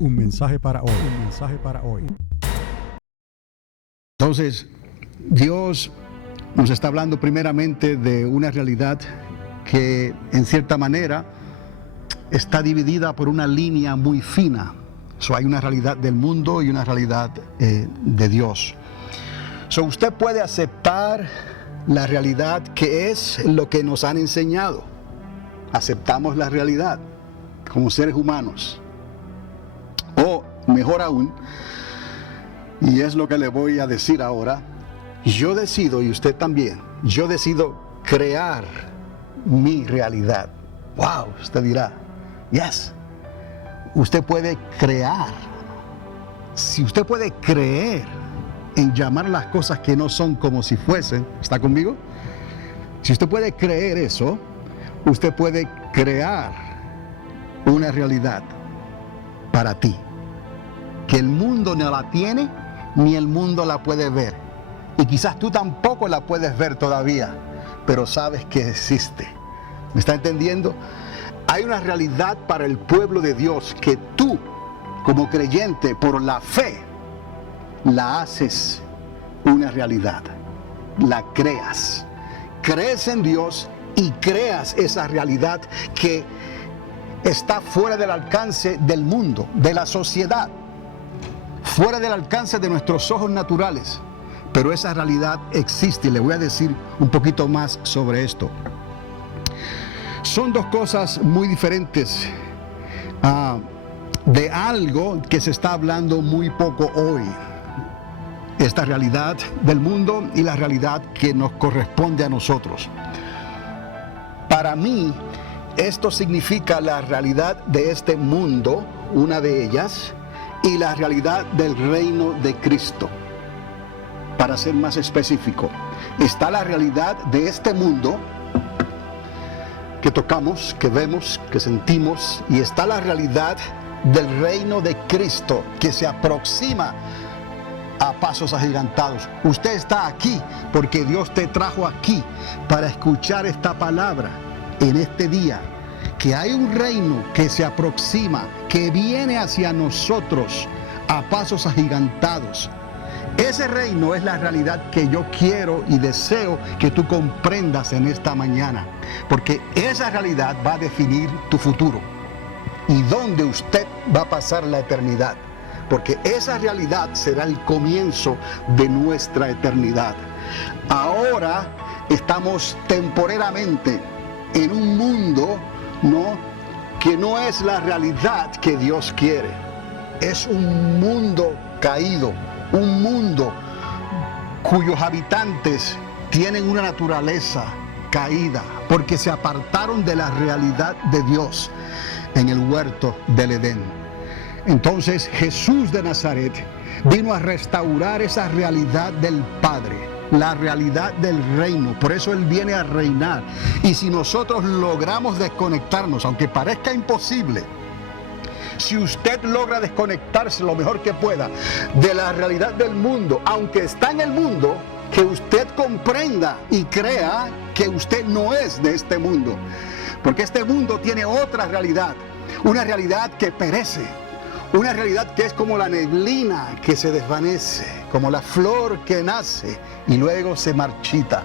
Un mensaje para hoy. Un mensaje para hoy. Entonces, Dios nos está hablando primeramente de una realidad que en cierta manera está dividida por una línea muy fina. Hay una realidad del mundo y una realidad de Dios. Usted puede aceptar la realidad que es lo que nos han enseñado. Aceptamos la realidad como seres humanos. O mejor aún, y es lo que le voy a decir ahora, yo decido, y usted también, yo decido crear mi realidad. Wow, usted dirá, yes, usted puede crear. Si usted puede creer en llamar las cosas que no son como si fuesen, ¿está conmigo? Si usted puede creer eso, usted puede crear una realidad para ti, que el mundo no la tiene, ni el mundo la puede ver. Y quizás tú tampoco la puedes ver todavía, pero sabes que existe. ¿Me está entendiendo? Hay una realidad para el pueblo de Dios que tú, como creyente, por la fe, la haces una realidad. La creas. Crees en Dios y creas esa realidad que está fuera del alcance del mundo, de la sociedad, fuera del alcance de nuestros ojos naturales. Pero esa realidad existe y le voy a decir un poquito más sobre esto. Son dos cosas muy diferentes de algo que se está hablando muy poco hoy. Esta realidad del mundo y la realidad que nos corresponde a nosotros. Para mí, esto significa la realidad de este mundo, una de ellas, y la realidad del reino de Cristo. Para ser más específico, está la realidad de este mundo que tocamos, que vemos, que sentimos, y está la realidad del reino de Cristo que se aproxima a pasos agigantados. Usted está aquí porque Dios te trajo aquí para escuchar esta palabra en este día, que hay un reino que se aproxima, que viene hacia nosotros a pasos agigantados. Ese reino es la realidad que yo quiero y deseo que tú comprendas en esta mañana, porque esa realidad va a definir tu futuro y dónde usted va a pasar la eternidad, porque esa realidad será el comienzo de nuestra eternidad. Ahora estamos temporalmente en un mundo, que no es la realidad que Dios quiere. Es un mundo caído, un mundo cuyos habitantes tienen una naturaleza caída, porque se apartaron de la realidad de Dios en el huerto del Edén. Entonces Jesús de Nazaret vino a restaurar esa realidad del Padre, la realidad del reino. Por eso Él viene a reinar. Y si nosotros logramos desconectarnos, aunque parezca imposible, si usted logra desconectarse lo mejor que pueda de la realidad del mundo, aunque está en el mundo, que usted comprenda y crea que usted no es de este mundo, porque este mundo tiene otra realidad, una realidad que perece, una realidad que es como la neblina que se desvanece, como la flor que nace y luego se marchita.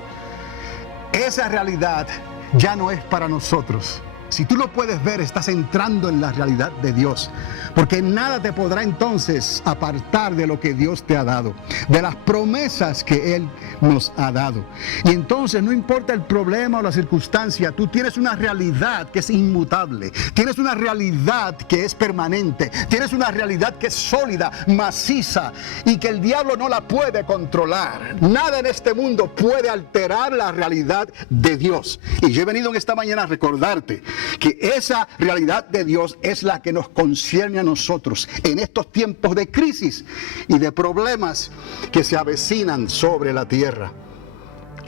Esa realidad ya no es para nosotros. Si tú lo puedes ver, estás entrando en la realidad de Dios, porque nada te podrá entonces apartar de lo que Dios te ha dado, de las promesas que Él nos ha dado. Y entonces no importa el problema o la circunstancia, tú tienes una realidad que es inmutable, tienes una realidad que es permanente, tienes una realidad que es sólida, maciza, y que el diablo no la puede controlar. Nada en este mundo puede alterar la realidad de Dios. Y yo he venido en esta mañana a recordarte que esa realidad de Dios es la que nos concierne a nosotros en estos tiempos de crisis y de problemas que se avecinan sobre la tierra,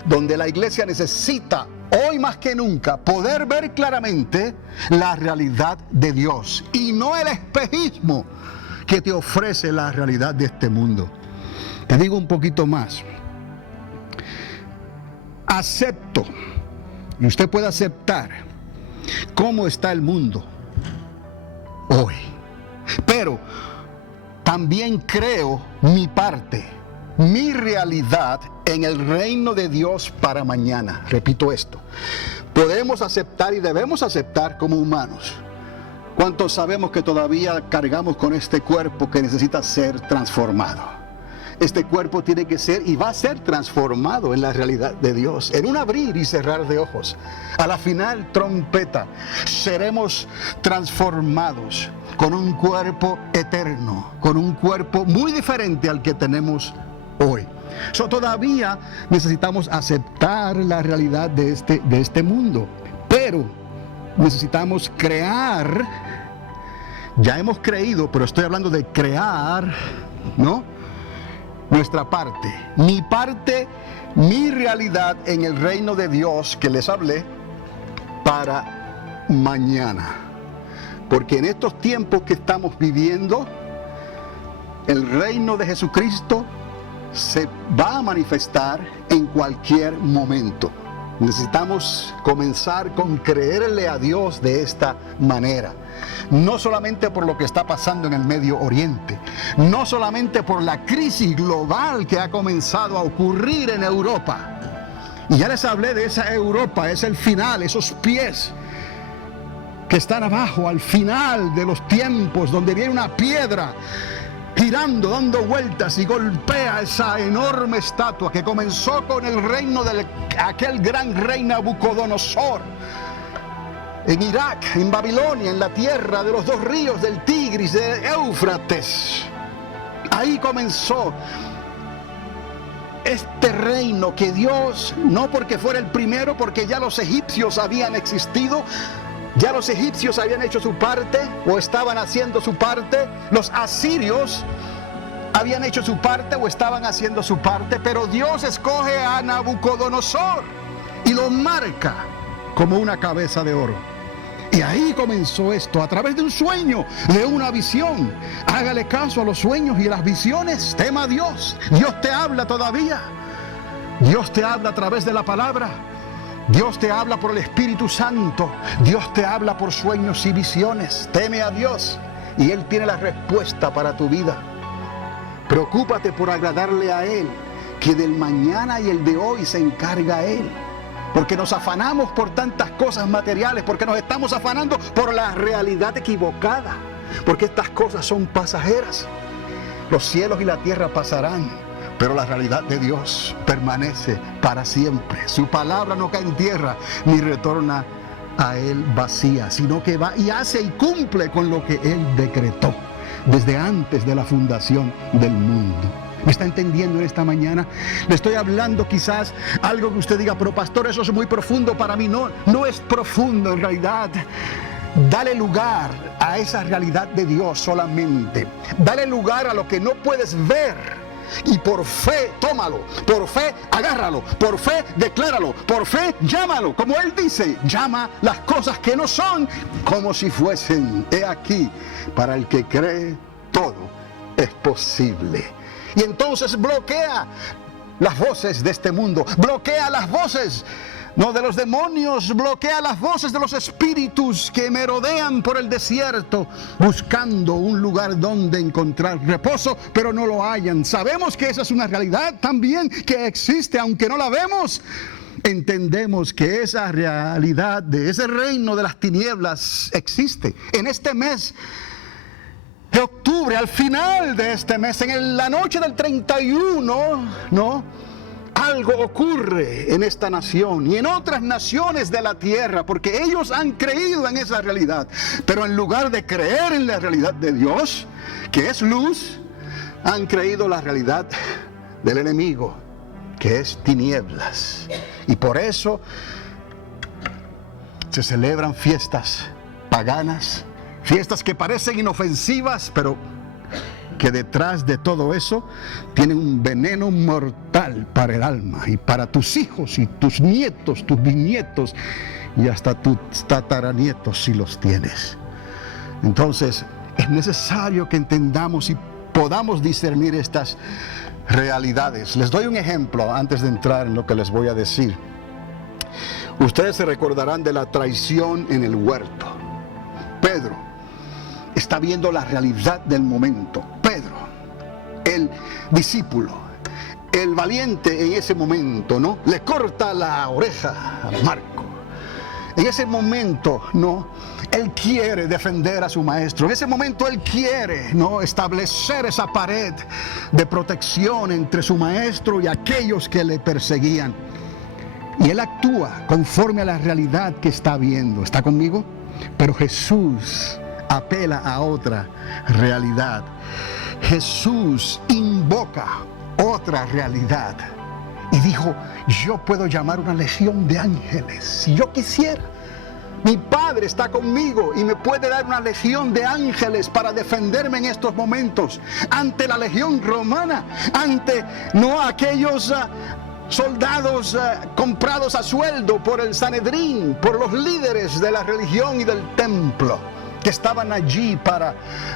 donde la iglesia necesita hoy más que nunca poder ver claramente la realidad de Dios y no el espejismo que te ofrece la realidad de este mundo. Te digo un poquito más. Acepto, y usted puede aceptar cómo está el mundo hoy, pero también creo mi parte, mi realidad en el reino de Dios para mañana. Repito esto, podemos aceptar y debemos aceptar como humanos. ¿Cuántos sabemos que todavía cargamos con este cuerpo que necesita ser transformado? Este cuerpo tiene que ser y va a ser transformado en la realidad de Dios, en un abrir y cerrar de ojos. A la final trompeta, seremos transformados con un cuerpo eterno, con un cuerpo muy diferente al que tenemos hoy. Todavía necesitamos aceptar la realidad de este mundo, pero necesitamos crear. Ya hemos creído, pero estoy hablando de crear, ¿no?, nuestra parte, mi realidad en el reino de Dios que les hablé para mañana. Porque en estos tiempos que estamos viviendo, el reino de Jesucristo se va a manifestar en cualquier momento. Necesitamos comenzar con creerle a Dios de esta manera. No solamente por lo que está pasando en el Medio Oriente, no solamente por la crisis global que ha comenzado a ocurrir en Europa. Y ya les hablé de esa Europa, es el final, esos pies que están abajo, al final de los tiempos, donde viene una piedra girando, dando vueltas y golpea esa enorme estatua que comenzó con el reino de aquel gran rey Nabucodonosor. En Irak, en Babilonia, en la tierra de los dos ríos del Tigris, de Éufrates. Ahí comenzó este reino que Dios, no porque fuera el primero, porque ya los egipcios habían existido, ya los egipcios habían hecho su parte o estaban haciendo su parte, los asirios habían hecho su parte o estaban haciendo su parte, pero Dios escoge a Nabucodonosor y lo marca como una cabeza de oro. Y ahí comenzó esto, a través de un sueño, de una visión. Hágale caso a los sueños y a las visiones, tema a Dios. Dios te habla todavía. Dios te habla a través de la palabra. Dios te habla por el Espíritu Santo. Dios te habla por sueños y visiones. Teme a Dios y Él tiene la respuesta para tu vida. Preocúpate por agradarle a Él, que del mañana y el de hoy se encarga Él. Porque nos afanamos por tantas cosas materiales, porque nos estamos afanando por la realidad equivocada, porque estas cosas son pasajeras. Los cielos y la tierra pasarán, pero la realidad de Dios permanece para siempre. Su palabra no cae en tierra ni retorna a Él vacía, sino que va y hace y cumple con lo que Él decretó desde antes de la fundación del mundo. ¿Me está entendiendo en esta mañana? Le estoy hablando quizás algo que usted diga, pero pastor, eso es muy profundo para mí. No, no es profundo en realidad. Dale lugar a esa realidad de Dios solamente. Dale lugar a lo que no puedes ver. Y por fe, tómalo. Por fe, agárralo. Por fe, decláralo. Por fe, llámalo. Como Él dice, llama las cosas que no son como si fuesen. He aquí, para el que cree, todo es posible. Y entonces bloquea las voces de este mundo, bloquea las voces, no de los demonios, bloquea las voces de los espíritus que merodean por el desierto, buscando un lugar donde encontrar reposo, pero no lo hallan. Sabemos que esa es una realidad también que existe, aunque no la vemos. Entendemos que esa realidad de ese reino de las tinieblas existe. En este mes de octubre, al final de este mes, la noche del 31, ¿no?, algo ocurre en esta nación y en otras naciones de la tierra, porque ellos han creído en esa realidad, pero en lugar de creer en la realidad de Dios, que es luz, han creído la realidad del enemigo, que es tinieblas. Y por eso se celebran fiestas paganas, fiestas que parecen inofensivas, pero que detrás de todo eso tienen un veneno mortal para el alma y para tus hijos y tus nietos, tus bisnietos y hasta tus tataranietos si los tienes. Entonces es necesario que entendamos y podamos discernir estas realidades. Les doy un ejemplo antes de entrar en lo que les voy a decir. Ustedes se recordarán de la traición en el huerto. Pedro está viendo la realidad del momento. Pedro, el discípulo, el valiente en ese momento, ¿no? Le corta la oreja a Marco. En ese momento, ¿no? Él quiere defender a su maestro. En ese momento él quiere, ¿no?, establecer esa pared de protección entre su maestro y aquellos que le perseguían. Y él actúa conforme a la realidad que está viendo. ¿Está conmigo? Pero Jesús apela a otra realidad. Jesús invoca otra realidad. Y dijo, yo puedo llamar una legión de ángeles si yo quisiera. Mi Padre está conmigo y me puede dar una legión de ángeles para defenderme en estos momentos ante la legión romana, ante no aquellos soldados comprados a sueldo por el Sanedrín, por los líderes de la religión y del templo, que estaban allí para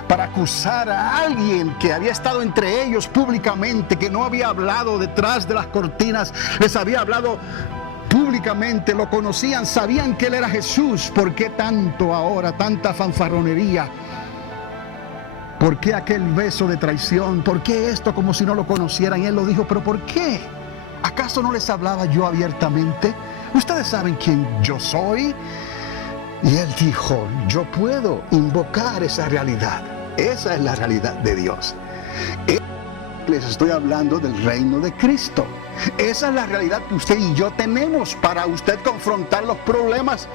acusar a alguien que había estado entre ellos públicamente, que no había hablado detrás de las cortinas, les había hablado públicamente, lo conocían, sabían que él era Jesús. ¿Por qué tanto ahora, tanta fanfarronería? ¿Por qué aquel beso de traición? ¿Por qué esto como si no lo conocieran? Y él lo dijo, ¿pero por qué? ¿Acaso no les hablaba yo abiertamente? Ustedes saben quién yo soy. Y él dijo, yo puedo invocar esa realidad. Esa es la realidad de Dios. Les estoy hablando del reino de Cristo. Esa es la realidad que usted y yo tenemos para usted confrontar los problemas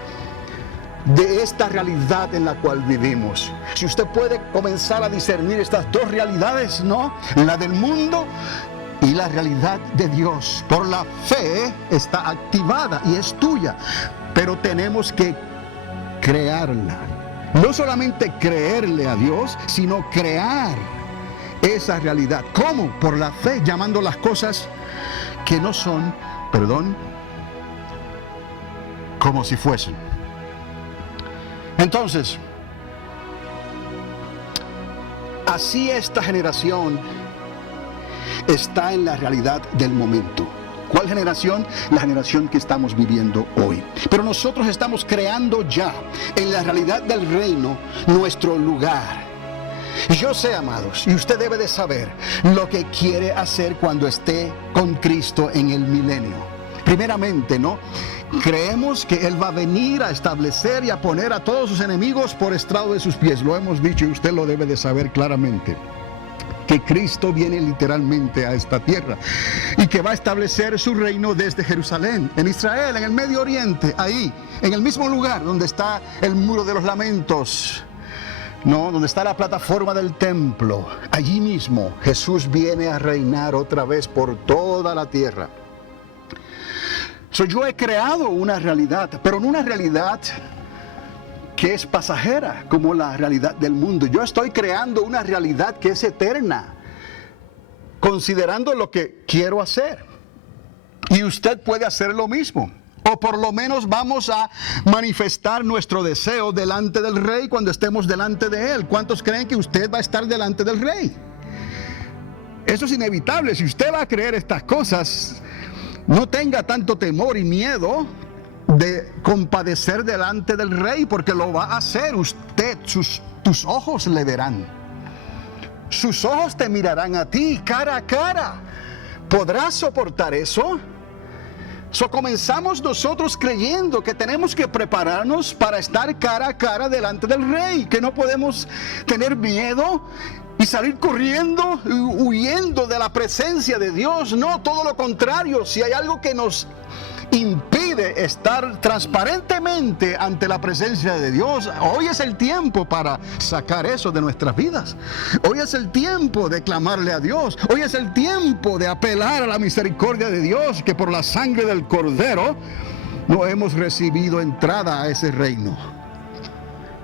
de esta realidad en la cual vivimos. Si usted puede comenzar a discernir estas dos realidades, ¿no?, la del mundo y la realidad de Dios. Por la fe está activada y es tuya, pero tenemos que crearla. No solamente creerle a Dios, sino crear esa realidad. ¿Cómo? Por la fe, llamando las cosas que no son, como si fuesen. Entonces, así esta generación está en la realidad del momento. ¿Cuál generación? La generación que estamos viviendo hoy. Pero nosotros estamos creando ya en la realidad del reino nuestro lugar. Yo sé, amados, y usted debe de saber lo que quiere hacer cuando esté con Cristo en el milenio. Primeramente, ¿no?, creemos que Él va a venir a establecer y a poner a todos sus enemigos por estrado de sus pies. Lo hemos dicho y usted lo debe de saber claramente, que Cristo viene literalmente a esta tierra y que va a establecer su reino desde Jerusalén, en Israel, en el Medio Oriente, ahí, en el mismo lugar donde está el muro de los lamentos, no, donde está la plataforma del templo. Allí mismo Jesús viene a reinar otra vez por toda la tierra. Yo he creado una realidad, pero no una realidad que es pasajera como la realidad del mundo. Yo estoy creando una realidad que es eterna, considerando lo que quiero hacer. Y usted puede hacer lo mismo. O por lo menos vamos a manifestar nuestro deseo delante del Rey cuando estemos delante de Él. ¿Cuántos creen que usted va a estar delante del Rey? Eso es inevitable. Si usted va a creer estas cosas, no tenga tanto temor y miedo de compadecer delante del Rey, porque lo va a hacer usted. Tus ojos le verán. Sus ojos te mirarán a ti cara a cara. ¿Podrás soportar eso? Comenzamos nosotros creyendo que tenemos que prepararnos para estar cara a cara delante del Rey, que no podemos tener miedo y salir corriendo, huyendo de la presencia de Dios. No, todo lo contrario. Si hay algo que nos impide estar transparentemente ante la presencia de Dios, hoy es el tiempo para sacar eso de nuestras vidas. Hoy es el tiempo de clamarle a Dios. Hoy es el tiempo de apelar a la misericordia de Dios, que por la sangre del Cordero no hemos recibido entrada a ese reino.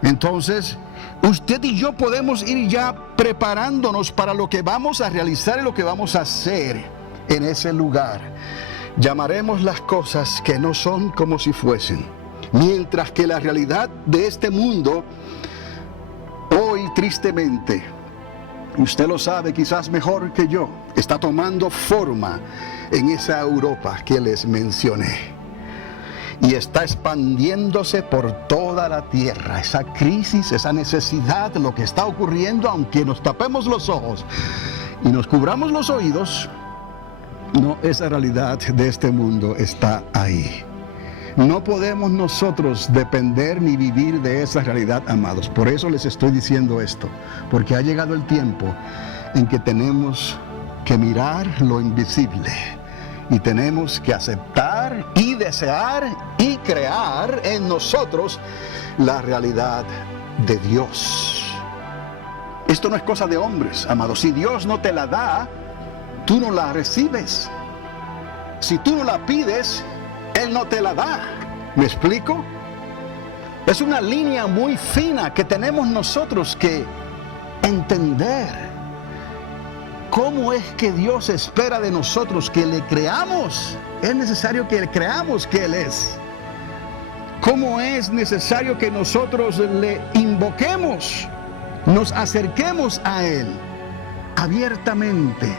Entonces, usted y yo podemos ir ya preparándonos para lo que vamos a realizar y lo que vamos a hacer en ese lugar. Llamaremos las cosas que no son como si fuesen. Mientras que la realidad de este mundo, hoy tristemente, usted lo sabe quizás mejor que yo, está tomando forma en esa Europa que les mencioné. y está expandiéndose por toda la tierra. Esa crisis, esa necesidad, lo que está ocurriendo, aunque nos tapemos los ojos y nos cubramos los oídos, no, esa realidad de este mundo está ahí. No podemos nosotros depender ni vivir de esa realidad, amados. Por eso les estoy diciendo esto, porque ha llegado el tiempo en que tenemos que mirar lo invisible y tenemos que aceptar y desear y crear en nosotros la realidad de Dios. Esto no es cosa de hombres, amados. Si Dios no te la da, tú no la recibes. Si tú no la pides, Él no te la da. ¿Me explico? Es una línea muy fina que tenemos nosotros que entender. ¿Cómo es que Dios espera de nosotros que le creamos? Es necesario que le creamos que Él es. ¿Cómo es necesario que nosotros le invoquemos? Nos acerquemos a Él abiertamente.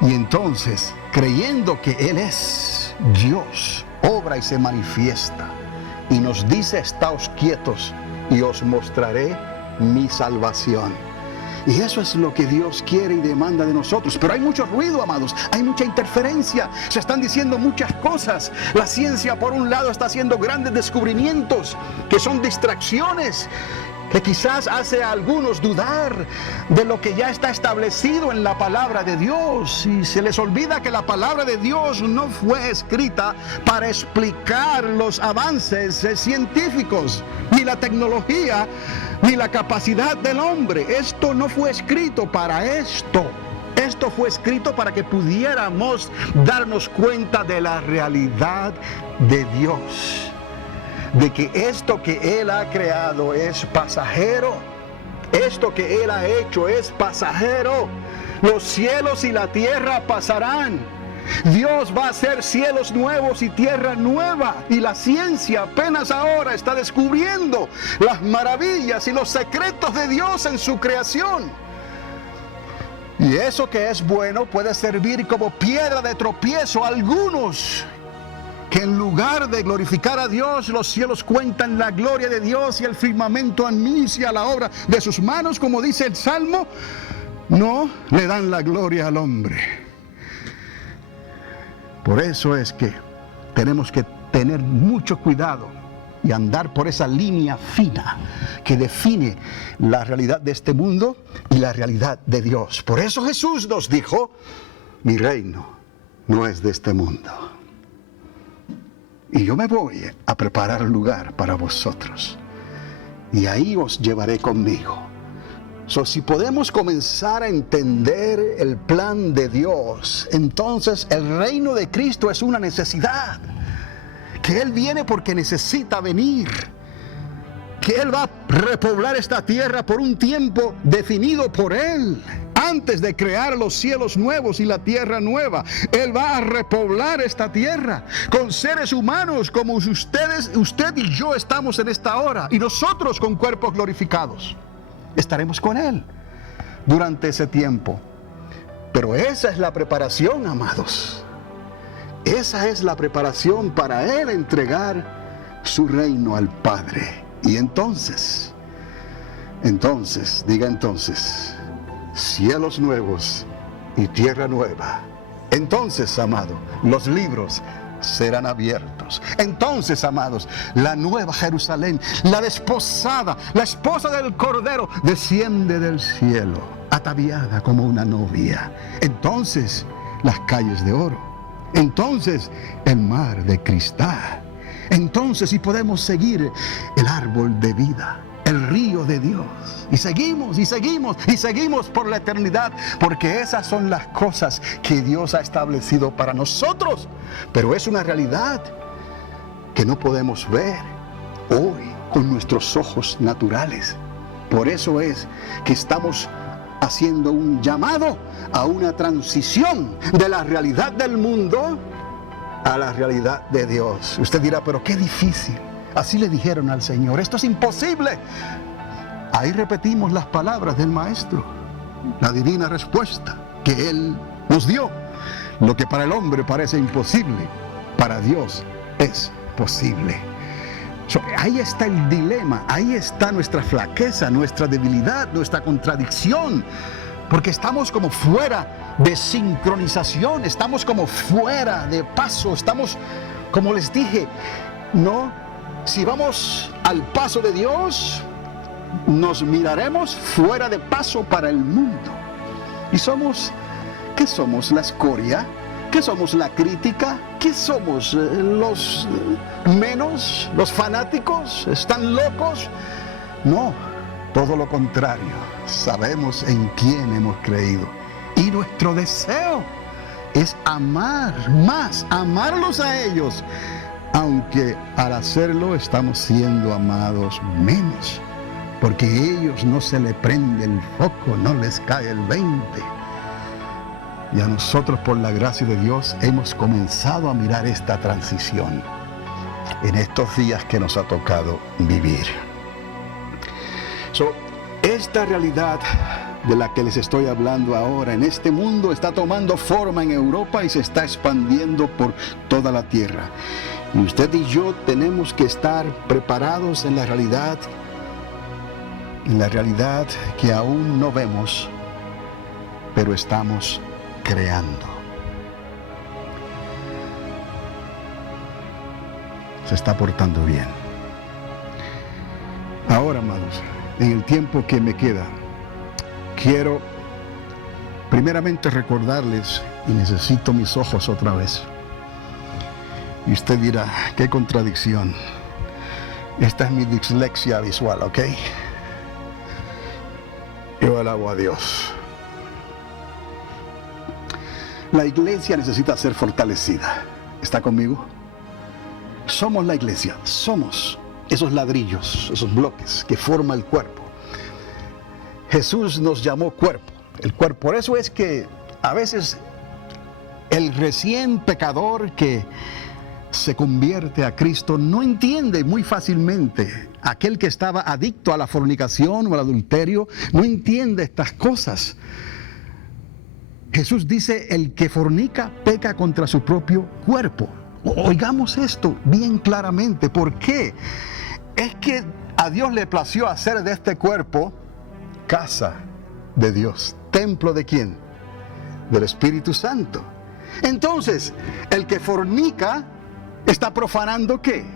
Y entonces, creyendo que Él es Dios, obra y se manifiesta. Y nos dice, estáos quietos y os mostraré mi salvación. Y eso es lo que Dios quiere y demanda de nosotros. Pero hay mucho ruido, amados. Hay mucha interferencia. Se están diciendo muchas cosas. La ciencia, por un lado, está haciendo grandes descubrimientos que son distracciones, que quizás hace a algunos dudar de lo que ya está establecido en la palabra de Dios. Y se les olvida que la palabra de Dios no fue escrita para explicar los avances científicos, ni la tecnología, ni la capacidad del hombre. Esto no fue escrito para esto. Esto fue escrito para que pudiéramos darnos cuenta de la realidad de Dios. De que esto que Él ha creado es pasajero. Esto que Él ha hecho es pasajero. Los cielos y la tierra pasarán. Dios va a hacer cielos nuevos y tierra nueva. Y la ciencia apenas ahora está descubriendo las maravillas y los secretos de Dios en su creación. Y eso que es bueno puede servir como piedra de tropiezo a algunos, que en lugar de glorificar a Dios, los cielos cuentan la gloria de Dios y el firmamento anuncia la obra de sus manos, como dice el Salmo. No le dan la gloria al hombre. Por eso es que tenemos que tener mucho cuidado y andar por esa línea fina que define la realidad de este mundo y la realidad de Dios. Por eso Jesús nos dijo, mi reino no es de este mundo. Y yo me voy a preparar lugar para vosotros. Y ahí os llevaré conmigo. Si podemos comenzar a entender el plan de Dios, entonces el reino de Cristo es una necesidad. Que Él viene porque necesita venir. Que Él va a repoblar esta tierra por un tiempo definido por Él. Antes de crear los cielos nuevos y la tierra nueva, Él va a repoblar esta tierra con seres humanos como usted y yo estamos en esta hora, y nosotros con cuerpos glorificados. Estaremos con Él durante ese tiempo. Pero esa es la preparación, amados. Esa es la preparación para Él entregar su reino al Padre. Y entonces, diga entonces, cielos nuevos y tierra nueva. Entonces, amado, los libros serán abiertos. Entonces, amados, la nueva Jerusalén, la desposada, la esposa del Cordero, desciende del cielo, ataviada como una novia. Entonces, las calles de oro. Entonces, el mar de cristal. Entonces, si podemos seguir el árbol de vida, el río de Dios. Y seguimos, y seguimos, y seguimos por la eternidad, porque esas son las cosas que Dios ha establecido para nosotros. Pero es una realidad que no podemos ver hoy con nuestros ojos naturales. Por eso es que estamos haciendo un llamado a una transición de la realidad del mundo a la realidad de Dios. Usted dirá, pero qué difícil. Así le dijeron al Señor, esto es imposible. Ahí repetimos las palabras del Maestro, la divina respuesta que Él nos dio. Lo que para el hombre parece imposible, para Dios es posible. Ahí está el dilema, ahí está nuestra flaqueza, nuestra debilidad, nuestra contradicción, porque estamos como fuera de sincronización, estamos como fuera de paso, estamos, como les dije, no, si vamos al paso de Dios, nos miraremos fuera de paso para el mundo. Y somos, ¿qué somos? La escoria. ¿Qué somos? ¿La crítica? ¿Qué somos? ¿Los menos? ¿Los fanáticos? ¿Están locos? No, todo lo contrario. Sabemos en quién hemos creído. Y nuestro deseo es amar más, amarlos a ellos. Aunque al hacerlo estamos siendo amados menos. Porque a ellos no se le prende el foco, no les cae el 20. Y a nosotros, por la gracia de Dios, hemos comenzado a mirar esta transición en estos días que nos ha tocado vivir. Esta realidad de la que les estoy hablando ahora en este mundo está tomando forma en Europa y se está expandiendo por toda la tierra. Y usted y yo tenemos que estar preparados en la realidad que aún no vemos, pero estamos creando. Se está portando bien. Ahora, amados, en el tiempo que me queda, quiero primeramente recordarles, y necesito mis ojos otra vez. Y usted dirá, qué contradicción. Esta es mi dislexia visual, ¿ok? Yo alabo a Dios. La iglesia necesita ser fortalecida. ¿Está conmigo? Somos la iglesia, somos esos ladrillos, esos bloques que forman el cuerpo. Jesús nos llamó cuerpo, el cuerpo. Por eso es que a veces el recién pecador que se convierte a Cristo no entiende muy fácilmente. Aquel que estaba adicto a la fornicación o al adulterio no entiende estas cosas. Jesús dice, el que fornica peca contra su propio cuerpo. Oigamos esto bien claramente. ¿Por qué? Es que a Dios le plació hacer de este cuerpo casa de Dios. ¿Templo de quién? Del Espíritu Santo. Entonces, el que fornica está profanando ¿qué?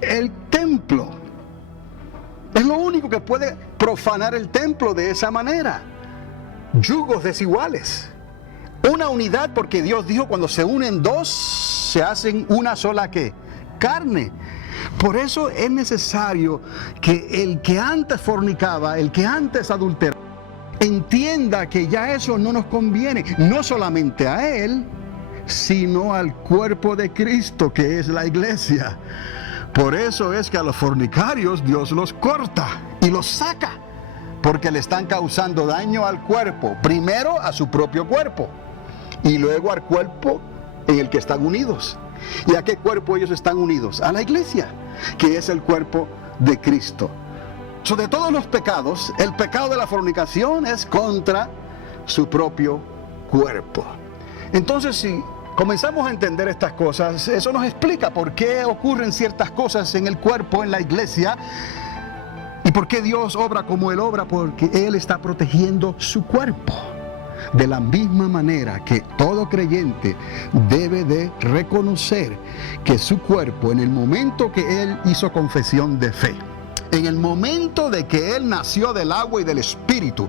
El templo. Es lo único que puede profanar el templo de esa manera. Yugos desiguales. Una unidad, porque Dios dijo, cuando se unen dos, se hacen una sola ¿qué? Carne. Por eso es necesario que el que antes fornicaba, el que antes adulteraba, entienda que ya eso no nos conviene, no solamente a él, sino al cuerpo de Cristo, que es la iglesia. Por eso es que a los fornicarios Dios los corta y los saca, porque le están causando daño al cuerpo, primero a su propio cuerpo, y luego al cuerpo en el que están unidos. ¿Y a qué cuerpo ellos están unidos? A la iglesia, que es el cuerpo de Cristo. De todos los pecados, el pecado de la fornicación es contra su propio cuerpo. Entonces, si comenzamos a entender estas cosas, eso nos explica por qué ocurren ciertas cosas en el cuerpo, en la iglesia, y por qué Dios obra como Él obra, porque Él está protegiendo su cuerpo. De la misma manera que todo creyente debe de reconocer que su cuerpo, en el momento que él hizo confesión de fe, en el momento de que él nació del agua y del Espíritu,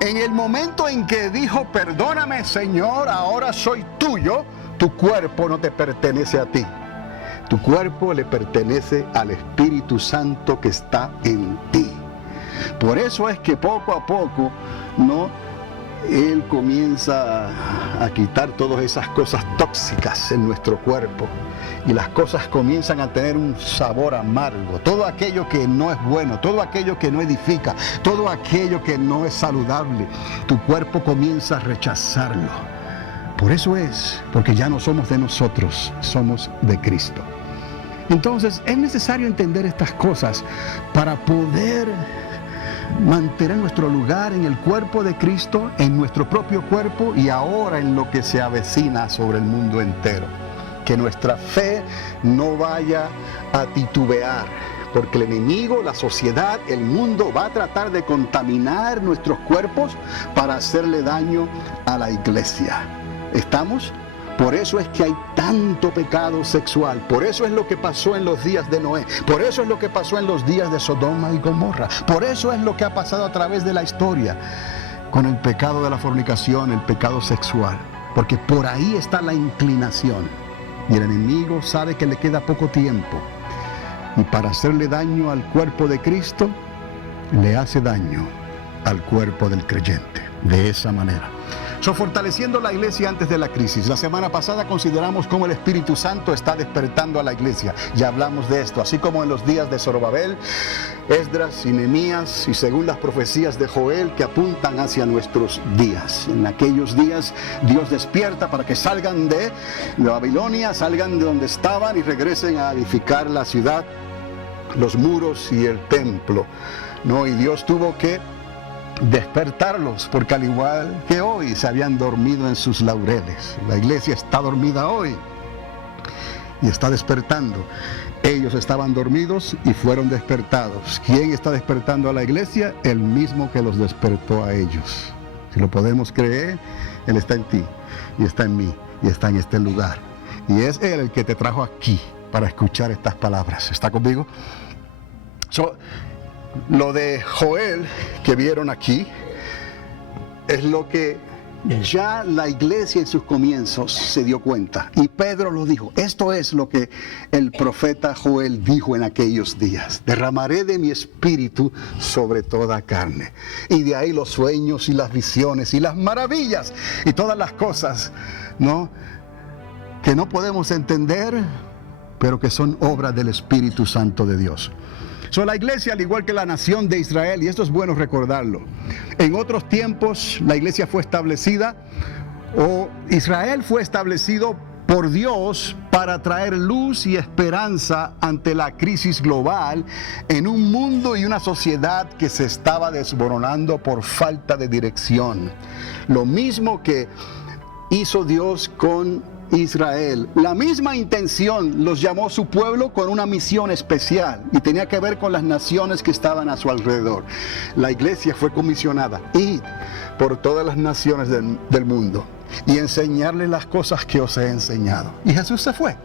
en el momento en que dijo, perdóname Señor, ahora soy tuyo, tu cuerpo no te pertenece a ti. Tu cuerpo le pertenece al Espíritu Santo que está en ti. Por eso es que poco a poco, Él comienza a quitar todas esas cosas tóxicas en nuestro cuerpo y las cosas comienzan a tener un sabor amargo. Todo aquello que no es bueno, todo aquello que no edifica, todo aquello que no es saludable, tu cuerpo comienza a rechazarlo. Por eso es, porque ya no somos de nosotros, somos de Cristo. Entonces es necesario entender estas cosas para poder mantener nuestro lugar en el cuerpo de Cristo, en nuestro propio cuerpo y ahora en lo que se avecina sobre el mundo entero. que nuestra fe no vaya a titubear, porque el enemigo, la sociedad, el mundo va a tratar de contaminar nuestros cuerpos para hacerle daño a la iglesia. ¿Estamos? Por eso es que hay tanto pecado sexual. Por eso es lo que pasó en los días de Noé. Por eso es lo que pasó en los días de Sodoma y Gomorra. Por eso es lo que ha pasado a través de la historia con el pecado de la fornicación, el pecado sexual. Porque por ahí está la inclinación. Y el enemigo sabe que le queda poco tiempo. Y para hacerle daño al cuerpo de Cristo, le hace daño al cuerpo del creyente. De esa manera. Fortaleciendo la iglesia antes de la crisis. La semana pasada consideramos cómo el Espíritu Santo está despertando a la iglesia. Ya hablamos de esto, así como en los días de Zorobabel, Esdras y Nehemías, y según las profecías de Joel que apuntan hacia nuestros días. En aquellos días Dios despierta para que salgan de Babilonia, salgan de donde estaban y regresen a edificar la ciudad, los muros y el templo. Y Dios tuvo que despertarlos, porque al igual que hoy se habían dormido en sus laureles. La iglesia está dormida hoy y está despertando. Ellos estaban dormidos y fueron despertados. ¿Quién está despertando a la iglesia? El mismo que los despertó a ellos. Si lo podemos creer, Él está en ti y está en mí y está en este lugar. Y es Él el que te trajo aquí para escuchar estas palabras. ¿Está conmigo? Lo de Joel que vieron aquí es lo que ya la iglesia en sus comienzos se dio cuenta. Y Pedro lo dijo. Esto es lo que el profeta Joel dijo en aquellos días. Derramaré de mi espíritu sobre toda carne. Y de ahí los sueños y las visiones y las maravillas y todas las cosas, que no podemos entender, pero que son obras del Espíritu Santo de Dios. La iglesia, al igual que la nación de Israel, y esto es bueno recordarlo, en otros tiempos la iglesia fue establecida, o Israel fue establecido por Dios para traer luz y esperanza ante la crisis global en un mundo y una sociedad que se estaba desmoronando por falta de dirección. Lo mismo que hizo Dios con Israel. La misma intención los llamó su pueblo con una misión especial y tenía que ver con las naciones que estaban a su alrededor. La iglesia fue comisionada, id por todas las naciones del mundo y enseñarles las cosas que os he enseñado. Y Jesús se fue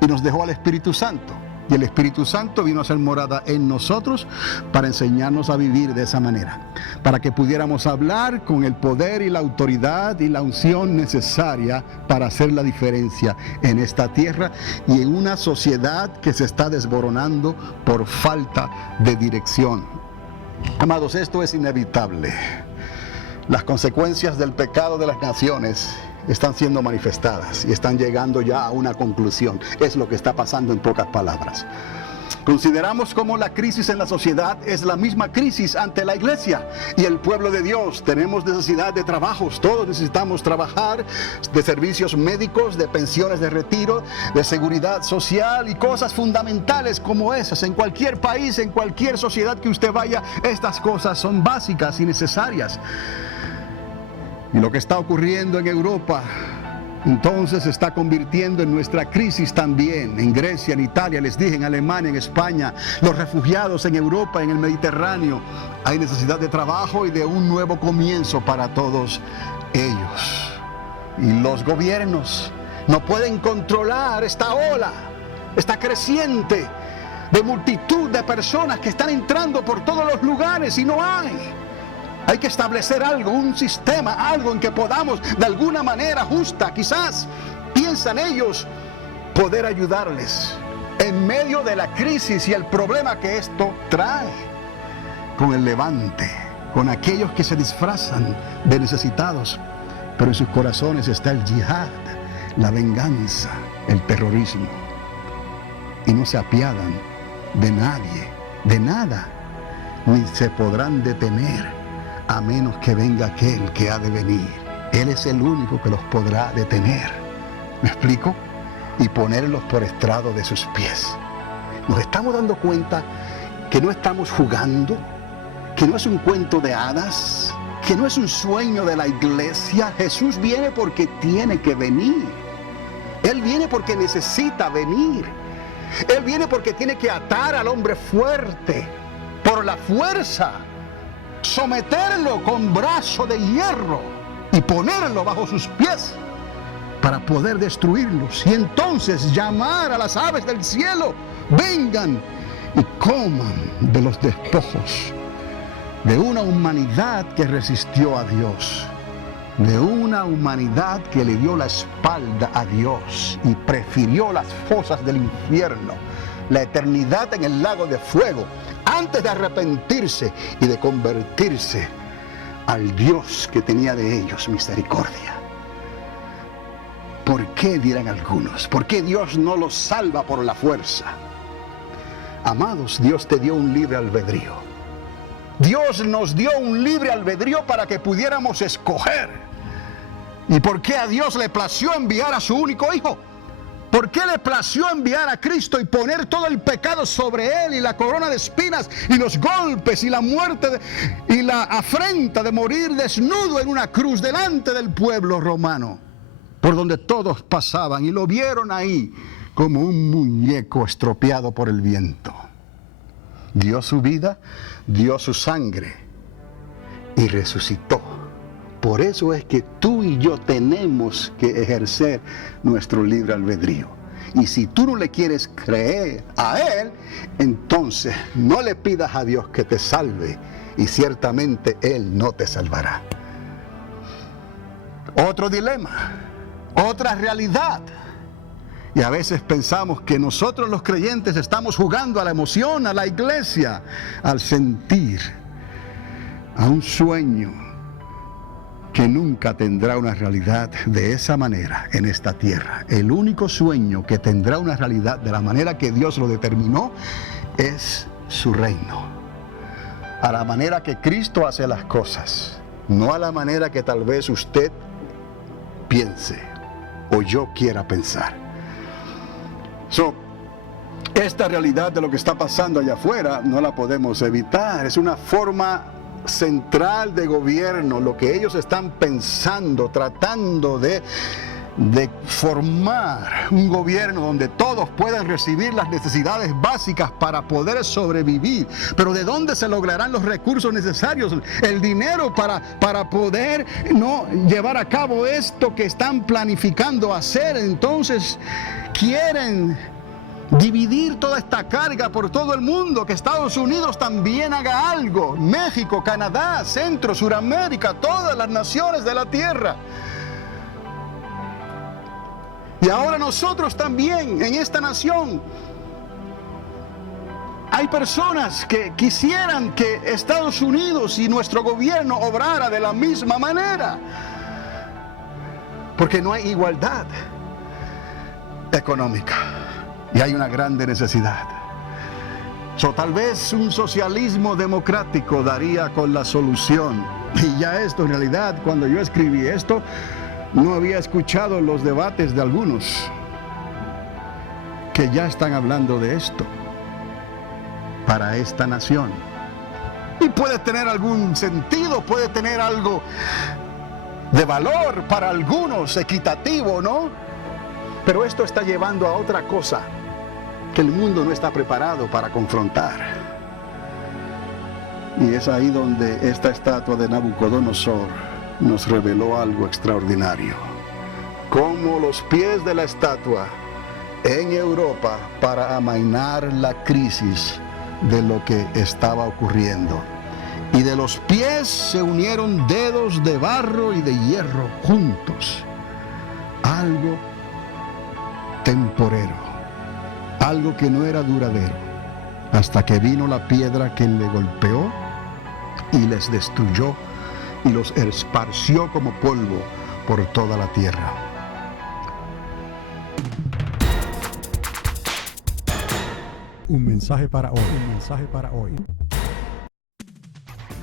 y nos dejó al Espíritu Santo. Y el Espíritu Santo vino a ser morada en nosotros para enseñarnos a vivir de esa manera, para que pudiéramos hablar con el poder y la autoridad y la unción necesaria para hacer la diferencia en esta tierra y en una sociedad que se está desmoronando por falta de dirección. Amados, esto es inevitable. Las consecuencias del pecado de las naciones están siendo manifestadas y están llegando ya a una conclusión. Es lo que está pasando en pocas palabras. Consideramos como la crisis en la sociedad es la misma crisis ante la iglesia y el pueblo de Dios. Tenemos necesidad de trabajos, todos necesitamos trabajar, de servicios médicos, de pensiones de retiro, de seguridad social y cosas fundamentales como esas. En cualquier país, en cualquier sociedad que usted vaya, estas cosas son básicas y necesarias. Y lo que está ocurriendo en Europa, entonces se está convirtiendo en nuestra crisis también. En Grecia, en Italia, les dije, en Alemania, en España, los refugiados en Europa, en el Mediterráneo. Hay necesidad de trabajo y de un nuevo comienzo para todos ellos. Y los gobiernos no pueden controlar esta ola, esta creciente de multitud de personas que están entrando por todos los lugares y no hay. Hay que establecer algo, un sistema, algo en que podamos de alguna manera justa, quizás, piensan ellos, poder ayudarles en medio de la crisis y el problema que esto trae, con el levante, con aquellos que se disfrazan de necesitados, pero en sus corazones está el yihad, la venganza, el terrorismo, y no se apiadan de nadie, de nada, ni se podrán detener a menos que venga aquel que ha de venir. Él es el único que los podrá detener. ¿Me explico? Y ponerlos por estrado de sus pies. Nos estamos dando cuenta que no estamos jugando, que no es un cuento de hadas, que no es un sueño de la iglesia. Jesús viene porque tiene que venir. Él viene porque necesita venir. Él viene porque tiene que atar al hombre fuerte por la fuerza, someterlo con brazo de hierro y ponerlo bajo sus pies para poder destruirlos. Y entonces llamar a las aves del cielo: vengan y coman de los despojos de una humanidad que resistió a Dios, de una humanidad que le dio la espalda a Dios y prefirió las fosas del infierno, la eternidad en el lago de fuego, antes de arrepentirse y de convertirse al Dios que tenía de ellos misericordia. ¿Por qué, dirán algunos? ¿Por qué Dios no los salva por la fuerza? Amados, Dios te dio un libre albedrío. Dios nos dio un libre albedrío para que pudiéramos escoger. ¿Y por qué a Dios le plació enviar a su único Hijo? ¿Por qué le plació enviar a Cristo y poner todo el pecado sobre Él, y la corona de espinas y los golpes y la muerte y la afrenta de morir desnudo en una cruz delante del pueblo romano, por donde todos pasaban y lo vieron ahí como un muñeco estropeado por el viento? Dio su vida, dio su sangre y resucitó. Por eso es que tú y yo tenemos que ejercer nuestro libre albedrío. Y si tú no le quieres creer a Él, entonces no le pidas a Dios que te salve, y ciertamente Él no te salvará. Otro dilema, otra realidad. Y a veces pensamos que nosotros los creyentes estamos jugando a la emoción, a la iglesia, al sentir, a un sueño que nunca tendrá una realidad de esa manera en esta tierra. El único sueño que tendrá una realidad de la manera que Dios lo determinó es su reino. A la manera que Cristo hace las cosas, no a la manera que tal vez usted piense o yo quiera pensar. Esta realidad de lo que está pasando allá afuera no la podemos evitar. Es una forma central de gobierno, lo que ellos están pensando, tratando de formar un gobierno donde todos puedan recibir las necesidades básicas para poder sobrevivir. Pero ¿de dónde se lograrán los recursos necesarios, el dinero para poder llevar a cabo esto que están planificando hacer? Entonces quieren dividir toda esta carga por todo el mundo, que Estados Unidos también haga algo, México, Canadá, Centro, Suramérica, todas las naciones de la tierra. Y ahora nosotros también en esta nación hay personas que quisieran que Estados Unidos y nuestro gobierno obrara de la misma manera, porque no hay igualdad económica y hay una grande necesidad. Tal vez un socialismo democrático daría con la solución. Y ya esto, en realidad, cuando yo escribí esto, no había escuchado los debates de algunos que ya están hablando de esto para esta nación. Y puede tener algún sentido, puede tener algo de valor para algunos, equitativo, ¿no? Pero esto está llevando a otra cosa que el mundo no está preparado para confrontar. Y es ahí donde esta estatua de Nabucodonosor nos reveló algo extraordinario. Como los pies de la estatua en Europa para amainar la crisis de lo que estaba ocurriendo. Y de los pies se unieron dedos de barro y de hierro juntos. Algo temporero, algo que no era duradero, hasta que vino la piedra que le golpeó y les destruyó y los esparció como polvo por toda la tierra. Un mensaje para hoy. Un mensaje para hoy.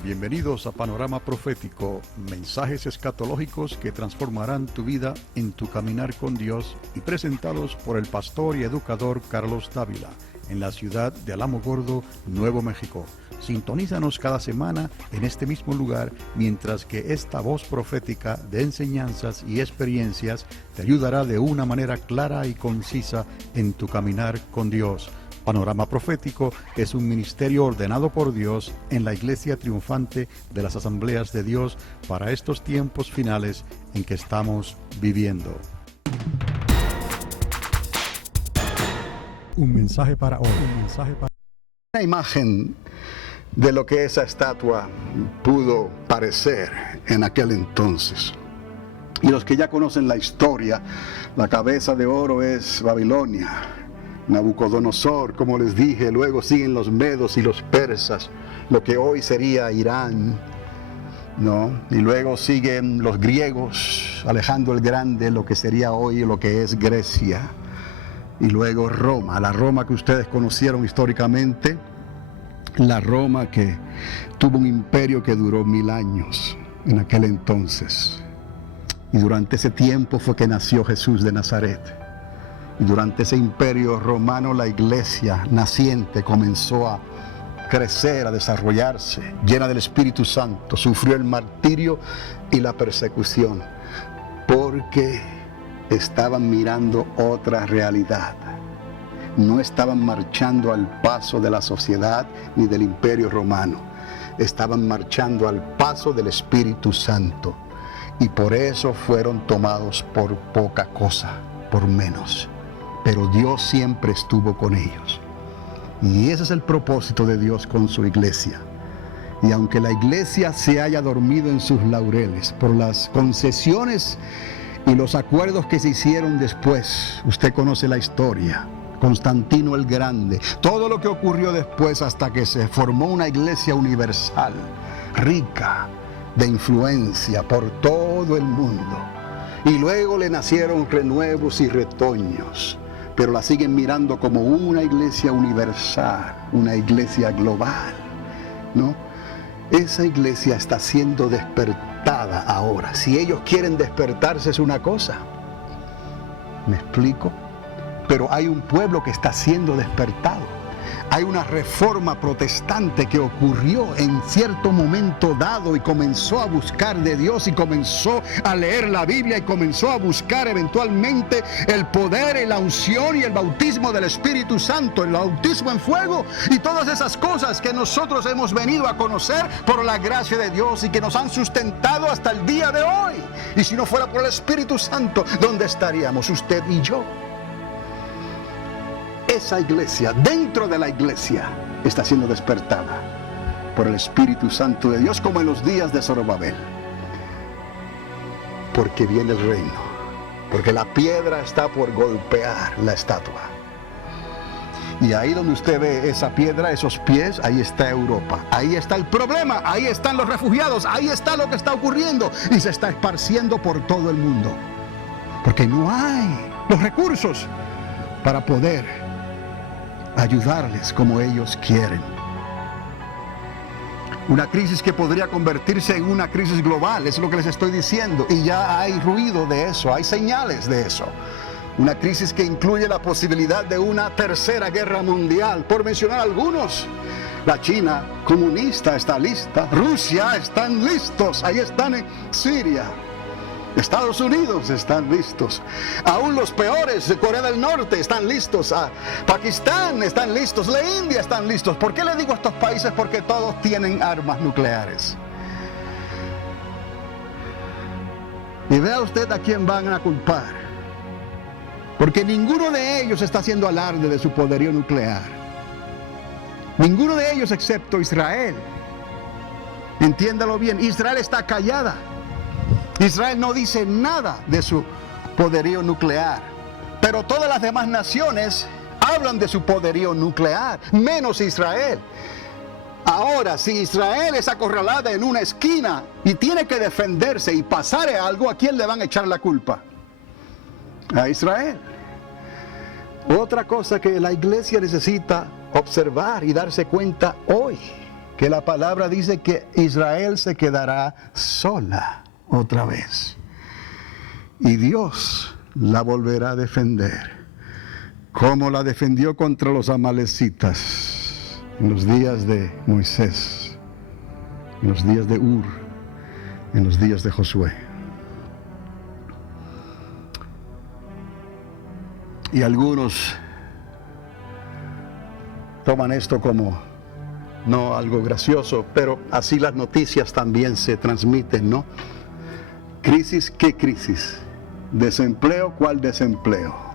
Bienvenidos a Panorama Profético, mensajes escatológicos que transformarán tu vida en tu caminar con Dios, y presentados por el pastor y educador Carlos Dávila, en la ciudad de Alamogordo, Nuevo México. Sintonízanos cada semana en este mismo lugar, mientras que esta voz profética de enseñanzas y experiencias te ayudará de una manera clara y concisa en tu caminar con Dios. Panorama Profético es un ministerio ordenado por Dios en la Iglesia Triunfante de las Asambleas de Dios para estos tiempos finales en que estamos viviendo. Un mensaje para hoy. Un mensaje para Una imagen de lo que esa estatua pudo parecer en aquel entonces. Y los que ya conocen la historia, la cabeza de oro es Babilonia, Nabucodonosor, como les dije, luego siguen los medos y los persas, lo que hoy sería Irán, ¿no? Y luego siguen los griegos, Alejandro el Grande, lo que sería hoy lo que es Grecia. Y luego Roma, la Roma que ustedes conocieron históricamente, la Roma que tuvo un imperio que duró 1000 años en aquel entonces. Y durante ese tiempo fue que nació Jesús de Nazaret. Y durante ese imperio romano la iglesia naciente comenzó a crecer, a desarrollarse, llena del Espíritu Santo. Sufrió el martirio y la persecución, porque estaban mirando otra realidad. No estaban marchando al paso de la sociedad ni del imperio romano. Estaban marchando al paso del Espíritu Santo. Y por eso fueron tomados por poca cosa, por menos. Pero Dios siempre estuvo con ellos. Y ese es el propósito de Dios con su iglesia. Y aunque la iglesia se haya dormido en sus laureles por las concesiones y los acuerdos que se hicieron después, usted conoce la historia, Constantino el Grande, todo lo que ocurrió después hasta que se formó una iglesia universal, rica de influencia por todo el mundo. Y luego le nacieron renuevos y retoños, pero la siguen mirando como una iglesia universal, una iglesia global, ¿no? Esa iglesia está siendo despertada ahora. Si ellos quieren despertarse es una cosa. ¿Me explico? Pero hay un pueblo que está siendo despertado. Hay una reforma protestante que ocurrió en cierto momento dado y comenzó a buscar de Dios y comenzó a leer la Biblia y comenzó a buscar eventualmente el poder y la unción y el bautismo del Espíritu Santo, el bautismo en fuego y todas esas cosas que nosotros hemos venido a conocer por la gracia de Dios y que nos han sustentado hasta el día de hoy. Y si no fuera por el Espíritu Santo, ¿dónde estaríamos usted y yo? Esa iglesia, dentro de la iglesia, está siendo despertada por el Espíritu Santo de Dios, como en los días de Zorobabel. Porque viene el reino, porque la piedra está por golpear la estatua. Y ahí donde usted ve esa piedra, esos pies, ahí está Europa. Ahí está el problema, ahí están los refugiados, ahí está lo que está ocurriendo y se está esparciendo por todo el mundo. Porque no hay los recursos para poder ayudarles como ellos quieren. Una crisis que podría convertirse en una crisis global, es lo que les estoy diciendo, y ya hay ruido de eso, hay señales de eso. Una crisis que incluye la posibilidad de una tercera guerra mundial, por mencionar algunos. La China comunista está lista, Rusia están listos, ahí están en Siria. Estados Unidos están listos. Aún los peores de Corea del Norte están listos. Pakistán están listos. La India están listos. ¿Por qué le digo a estos países? Porque todos tienen armas nucleares. Y vea usted a quién van a culpar. Porque ninguno de ellos está haciendo alarde de su poderío nuclear. Ninguno de ellos excepto Israel. Entiéndalo bien, Israel está callada. Israel no dice nada de su poderío nuclear, pero todas las demás naciones hablan de su poderío nuclear, menos Israel. Ahora, si Israel es acorralada en una esquina y tiene que defenderse y pasare algo, ¿a quién le van a echar la culpa? A Israel. Otra cosa que la iglesia necesita observar y darse cuenta hoy, que la palabra dice que Israel se quedará sola otra vez. Y Dios la volverá a defender, como la defendió contra los amalecitas. en los días de Moisés, en los días de Ur, en los días de Josué. Y algunos toman esto como no algo gracioso, pero así las noticias también se transmiten, ¿no? Crisis, ¿qué crisis? Desempleo, ¿cuál desempleo?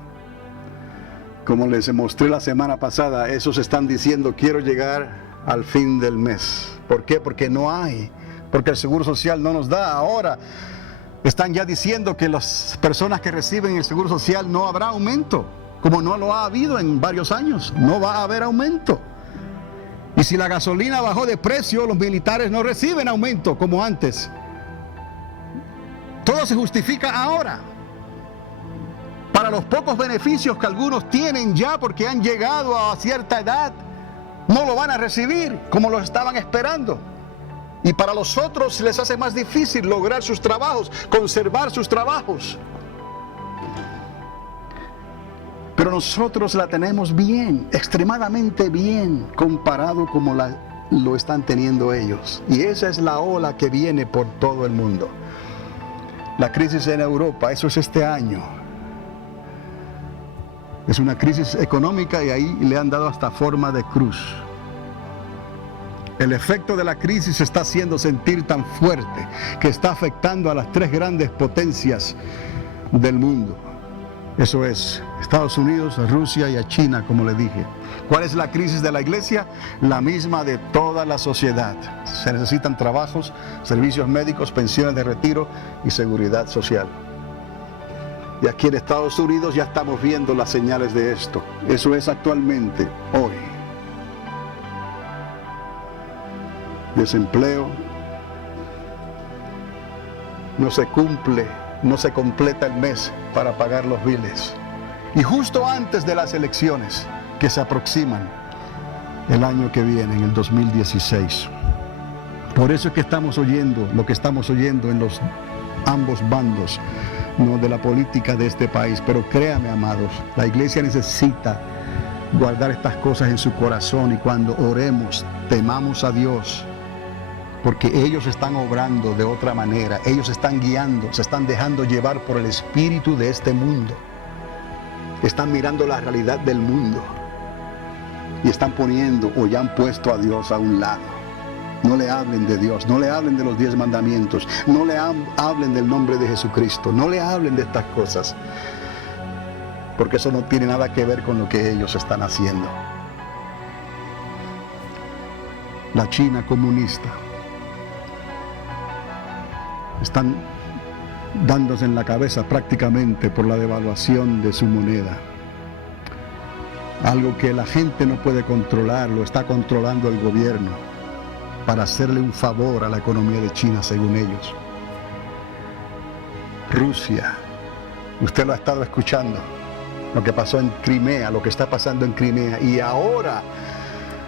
Como les mostré la semana pasada, esos están diciendo, quiero llegar al fin del mes. ¿Por qué? Porque no hay, porque el Seguro Social no nos da. Ahora están ya diciendo que las personas que reciben el Seguro Social no habrá aumento, como no lo ha habido en varios años, no va a haber aumento. Y si la gasolina bajó de precio, los militares no reciben aumento como antes. Todo se justifica ahora. Para los pocos beneficios que algunos tienen ya porque han llegado a cierta edad, no lo van a recibir como lo estaban esperando. Y para los otros se les hace más difícil lograr sus trabajos, conservar sus trabajos. Pero nosotros la tenemos bien, extremadamente bien, comparado como lo están teniendo ellos. Y esa es la ola que viene por todo el mundo. La crisis en Europa, eso es este año. Es una crisis económica y ahí le han dado hasta forma de cruz. El efecto de la crisis se está haciendo sentir tan fuerte que está afectando a las tres grandes potencias del mundo. Eso es Estados Unidos, a Rusia y a China, como le dije. ¿Cuál es la crisis de la iglesia? La misma de toda la sociedad. Se necesitan trabajos, servicios médicos, pensiones de retiro y seguridad social. Y aquí en Estados Unidos ya estamos viendo las señales de esto. Eso es actualmente, hoy. Desempleo. No se cumple, no se completa el mes para pagar los biles. Y justo antes de las elecciones que se aproximan el año que viene, en el 2016. Por eso es que estamos oyendo lo que estamos oyendo en los ambos bandos, ¿no?, de la política de este país. Pero créame, amados, la iglesia necesita guardar estas cosas en su corazón y cuando oremos, temamos a Dios, porque ellos están obrando de otra manera, ellos están guiando, se están dejando llevar por el espíritu de este mundo, están mirando la realidad del mundo y están poniendo o ya han puesto a Dios a un lado. No le hablen de Dios, no le hablen de los 10 mandamientos, no le hablen del nombre de Jesucristo, no le hablen de estas cosas, porque eso no tiene nada que ver con lo que ellos están haciendo. La China comunista están dándose en la cabeza prácticamente por la devaluación de su moneda. Algo que la gente no puede controlar, lo está controlando el gobierno para hacerle un favor a la economía de China, según ellos. Rusia, usted lo ha estado escuchando, lo que pasó en Crimea, lo que está pasando en Crimea, y ahora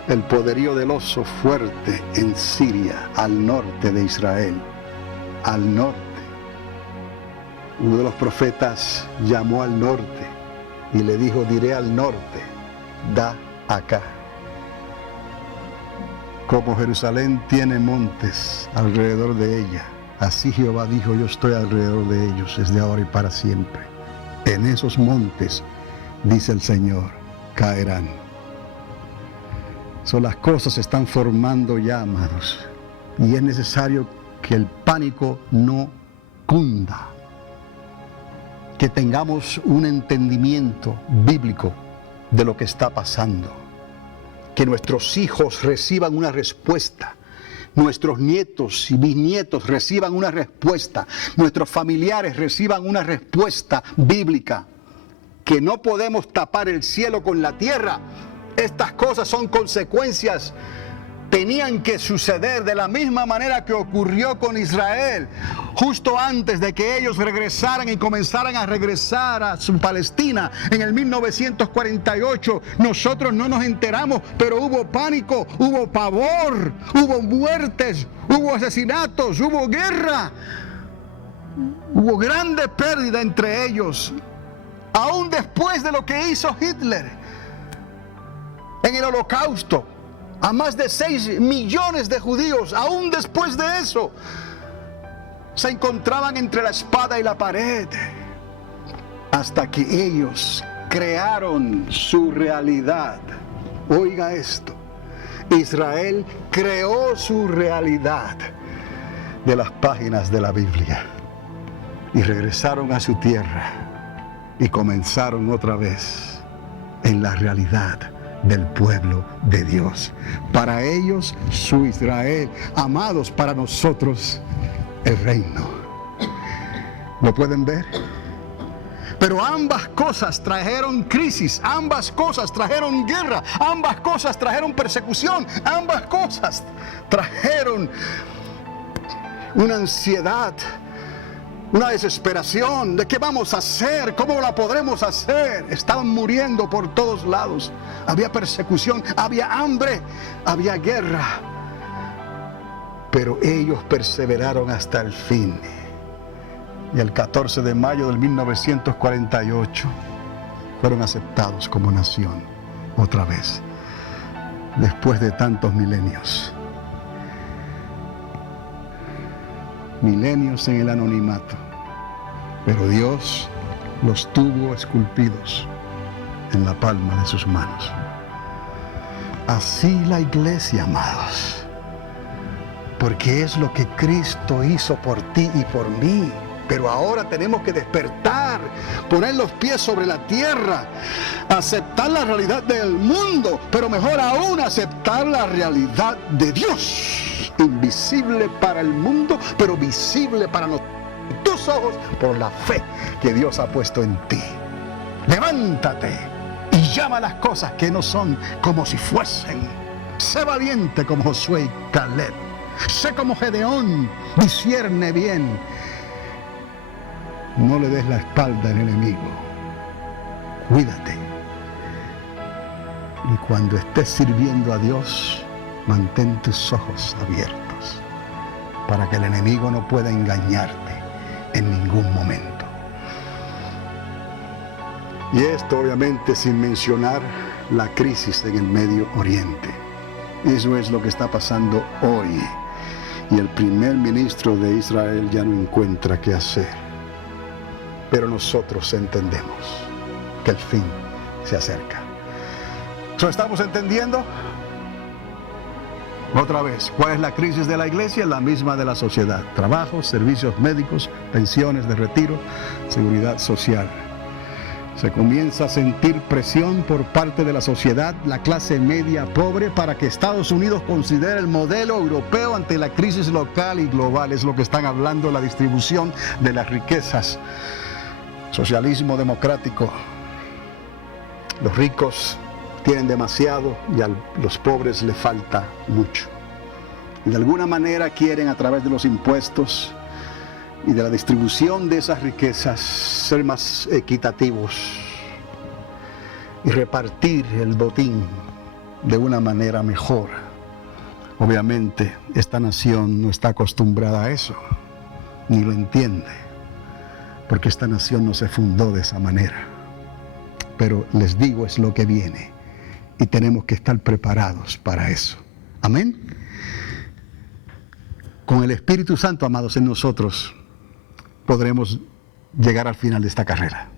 el poderío del oso fuerte en Siria, al norte de Israel, al norte. Uno de los profetas llamó al norte y le dijo, diré al norte, da acá. Como Jerusalén tiene montes alrededor de ella, así Jehová dijo, yo estoy alrededor de ellos desde ahora y para siempre. En esos montes, dice el Señor, caerán. Las cosas se están formando ya, amados, y es necesario que el pánico no cunda, que tengamos un entendimiento bíblico de lo que está pasando, que nuestros hijos reciban una respuesta, nuestros nietos y bisnietos reciban una respuesta, nuestros familiares reciban una respuesta bíblica, que no podemos tapar el cielo con la tierra. Estas cosas son consecuencias, tenían que suceder de la misma manera que ocurrió con Israel, justo antes de que ellos regresaran y comenzaran a regresar a su Palestina en el 1948. Nosotros no nos enteramos, pero hubo pánico, hubo pavor, hubo muertes, hubo asesinatos, hubo guerra, hubo grande pérdida entre ellos, aún después de lo que hizo Hitler en el Holocausto. a más de 6 millones de judíos. Aún después de eso, se encontraban entre la espada y la pared, hasta que ellos crearon su realidad. Oiga esto, Israel creó su realidad de las páginas de la Biblia y regresaron a su tierra y comenzaron otra vez en la realidad del pueblo de Dios. Para ellos, su Israel. Amados, para nosotros, el reino. ¿Lo pueden ver? Pero ambas cosas trajeron crisis, ambas cosas trajeron guerra, ambas cosas trajeron persecución, ambas cosas trajeron una ansiedad, una desesperación de qué vamos a hacer, cómo la podremos hacer. Estaban muriendo por todos lados, había persecución, había hambre, había guerra, pero ellos perseveraron hasta el fin. Y el 14 de mayo del 1948 fueron aceptados como nación otra vez, después de tantos milenios. Milenios en el anonimato, pero Dios los tuvo esculpidos en la palma de sus manos. Así la iglesia, amados, porque es lo que Cristo hizo por ti y por mí. Pero ahora tenemos que despertar, poner los pies sobre la tierra, aceptar la realidad del mundo, pero mejor aún aceptar la realidad de Dios, invisible para el mundo, pero visible para tus ojos por la fe que Dios ha puesto en ti. Levántate y llama las cosas que no son como si fuesen. Sé valiente como Josué y Caleb. Sé como Gedeón, discierne bien. No le des la espalda al enemigo. Cuídate. Y cuando estés sirviendo a Dios, mantén tus ojos abiertos para que el enemigo no pueda engañarte en ningún momento. Y esto obviamente sin mencionar la crisis en el Medio Oriente. Eso es lo que está pasando hoy. Y el primer ministro de Israel ya no encuentra qué hacer. Pero nosotros entendemos que el fin se acerca. ¿Lo estamos entendiendo? Otra vez, ¿cuál es la crisis de la iglesia? La misma de la sociedad. Trabajo, servicios médicos, pensiones de retiro, seguridad social. Se comienza a sentir presión por parte de la sociedad, la clase media pobre, para que Estados Unidos considere el modelo europeo ante la crisis local y global. Es lo que están hablando, la distribución de las riquezas. Socialismo democrático. Los ricos tienen demasiado y a los pobres les falta mucho. Y de alguna manera quieren, a través de los impuestos y de la distribución de esas riquezas, ser más equitativos y repartir el botín de una manera mejor. Obviamente, esta nación no está acostumbrada a eso, ni lo entiende, porque esta nación no se fundó de esa manera. Pero les digo, es lo que viene y tenemos que estar preparados para eso. Amén. Con el Espíritu Santo, amados, en nosotros podremos llegar al final de esta carrera.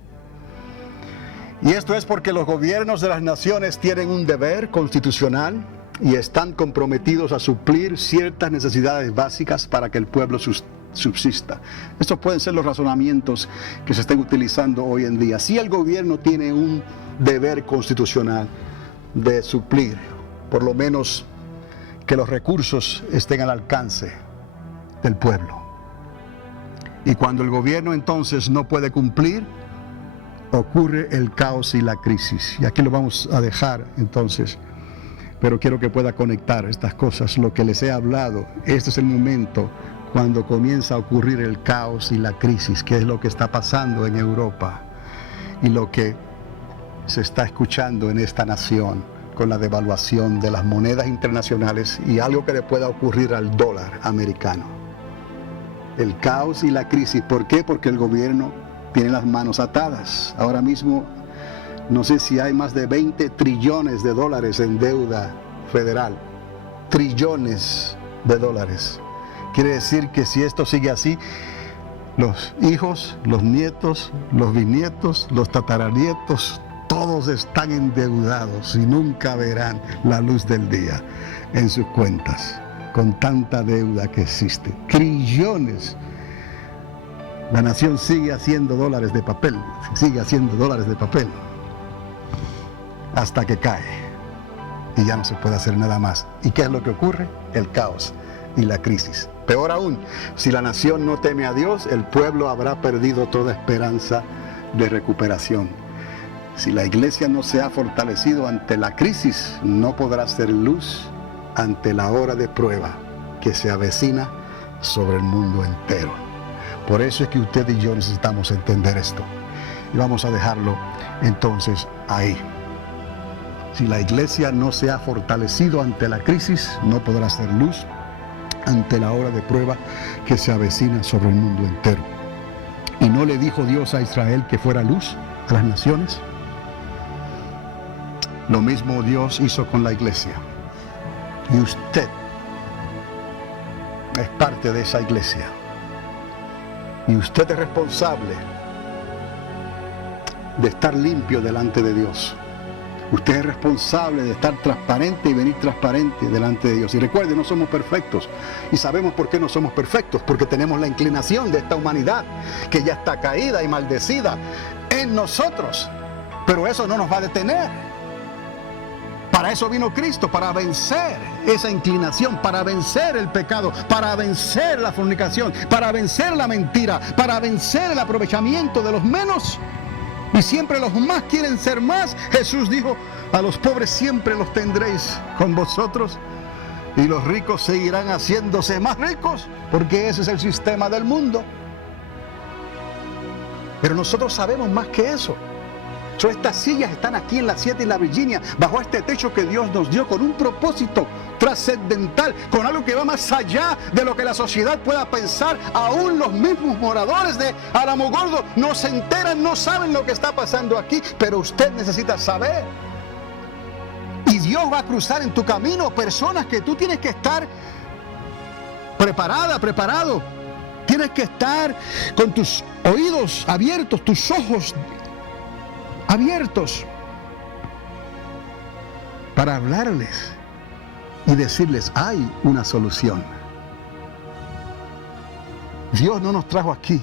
Y esto es porque los gobiernos de las naciones tienen un deber constitucional y están comprometidos a suplir ciertas necesidades básicas para que el pueblo subsista. Estos pueden ser los razonamientos que se estén utilizando hoy en día. Si el gobierno tiene un deber constitucional de suplir, por lo menos que los recursos estén al alcance del pueblo. Y cuando el gobierno entonces no puede cumplir, ocurre el caos y la crisis. Y aquí lo vamos a dejar entonces, pero quiero que pueda conectar estas cosas, lo que les he hablado. Este es el momento cuando comienza a ocurrir el caos y la crisis, que es lo que está pasando en Europa y lo que se está escuchando en esta nación con la devaluación de las monedas internacionales y algo que le pueda ocurrir al dólar americano. El caos y la crisis. ¿Por qué? Porque el gobierno tiene las manos atadas. Ahora mismo, no sé si hay más de 20 trillones de dólares en deuda federal trillones de dólares. Quiere decir que si esto sigue así, los hijos, los nietos, los bisnietos, los tataranietos, todos están endeudados y nunca verán la luz del día en sus cuentas, con tanta deuda que existe. Trillones. La nación sigue haciendo dólares de papel, hasta que cae y ya no se puede hacer nada más. ¿Y qué es lo que ocurre? El caos y la crisis. Peor aún, si la nación no teme a Dios, el pueblo habrá perdido toda esperanza de recuperación. Si la iglesia no se ha fortalecido ante la crisis, no podrá ser luz ante la hora de prueba que se avecina sobre el mundo entero. Por eso es que usted y yo necesitamos entender esto. Y vamos a dejarlo entonces ahí. Si la iglesia no se ha fortalecido ante la crisis, no podrá ser luz ante la hora de prueba que se avecina sobre el mundo entero. ¿Y no le dijo Dios a Israel que fuera luz a las naciones? Lo mismo Dios hizo con la iglesia. Y usted es parte de esa iglesia. Y usted es responsable de estar limpio delante de Dios. Usted es responsable de estar transparente y venir transparente delante de Dios. Y recuerde, no somos perfectos. Y sabemos por qué no somos perfectos. Porque tenemos la inclinación de esta humanidad que ya está caída y maldecida en nosotros. Pero eso no nos va a detener. Para eso vino Cristo, para vencer esa inclinación, para vencer el pecado, para vencer la fornicación, para vencer la mentira, para vencer el aprovechamiento de los menos. Y siempre los más quieren ser más. Jesús dijo, a los pobres siempre los tendréis con vosotros y los ricos seguirán haciéndose más ricos, porque ese es el sistema del mundo. Pero nosotros sabemos más que eso. Estas sillas están aquí en la 7 y la Virginia, bajo este techo que Dios nos dio con un propósito trascendental, con algo que va más allá de lo que la sociedad pueda pensar. Aún los mismos moradores de Alamogordo no se enteran, no saben lo que está pasando aquí, pero usted necesita saber. Y Dios va a cruzar en tu camino personas que tú tienes que estar preparado. Tienes que estar con tus oídos abiertos, tus ojos abiertos para hablarles y decirles, hay una solución. Dios no nos trajo aquí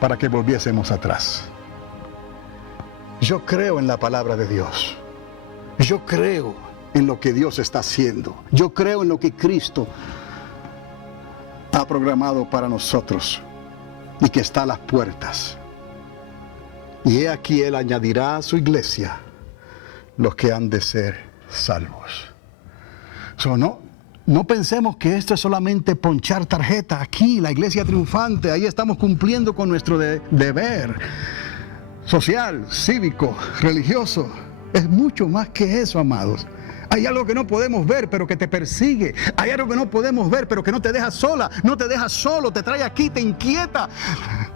para que volviésemos atrás. Yo creo en la palabra de Dios. Yo creo en lo que Dios está haciendo. Yo creo en lo que Cristo ha programado para nosotros y que está a las puertas. Y he aquí Él añadirá a su iglesia los que han de ser salvos. No pensemos que esto es solamente ponchar tarjeta. Aquí, la iglesia triunfante, ahí estamos cumpliendo con nuestro deber social, cívico, religioso. Es mucho más que eso, amados. Hay algo que no podemos ver, pero que te persigue. Hay algo que no podemos ver, pero que no te deja sola, no te deja solo, te trae aquí, te inquieta.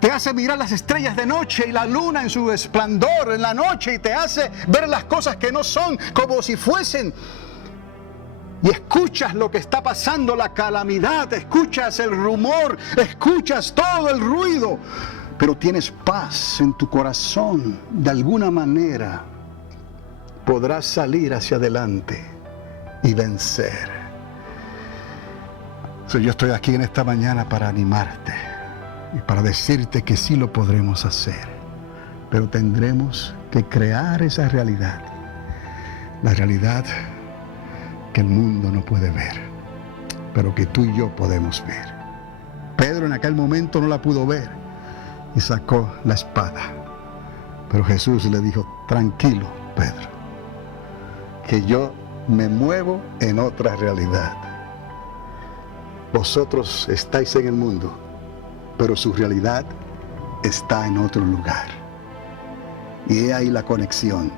Te hace mirar las estrellas de noche y la luna en su esplendor en la noche y te hace ver las cosas que no son como si fuesen. Y escuchas lo que está pasando, la calamidad, escuchas el rumor, escuchas todo el ruido, pero tienes paz en tu corazón. De alguna manera podrás salir hacia adelante y vencer. Yo estoy aquí en esta mañana para animarte y para decirte que sí lo podremos hacer, pero tendremos que crear esa realidad, la realidad que el mundo no puede ver, pero que tú y yo podemos ver. Pedro en aquel momento no la pudo ver y sacó la espada, pero Jesús le dijo, tranquilo, Pedro, que yo me muevo en otra realidad. Vosotros estáis en el mundo, pero su realidad está en otro lugar. Y he ahí la conexión.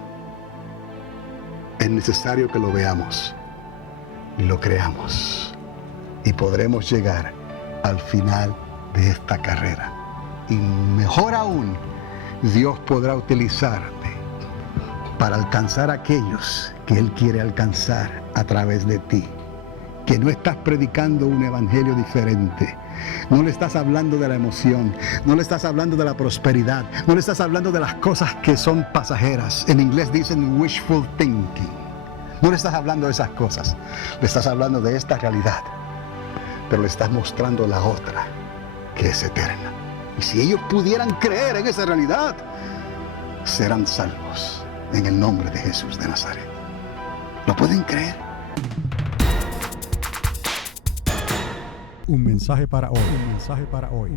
Es necesario que lo veamos y lo creamos, y podremos llegar al final de esta carrera. Y mejor aún, Dios podrá utilizarte para alcanzar a aquellos que Él quiere alcanzar a través de ti que no estás predicando un evangelio diferente. No le estás hablando de la emoción, no le estás hablando de la prosperidad, no le estás hablando de las cosas que son pasajeras. En inglés dicen wishful thinking. No le estás hablando de esas cosas, le estás hablando de esta realidad, pero le estás mostrando la otra, que es eterna. Y si ellos pudieran creer en esa realidad, serán salvos en el nombre de Jesús de Nazaret. ¿Lo pueden creer? Un mensaje para hoy. Un mensaje para hoy.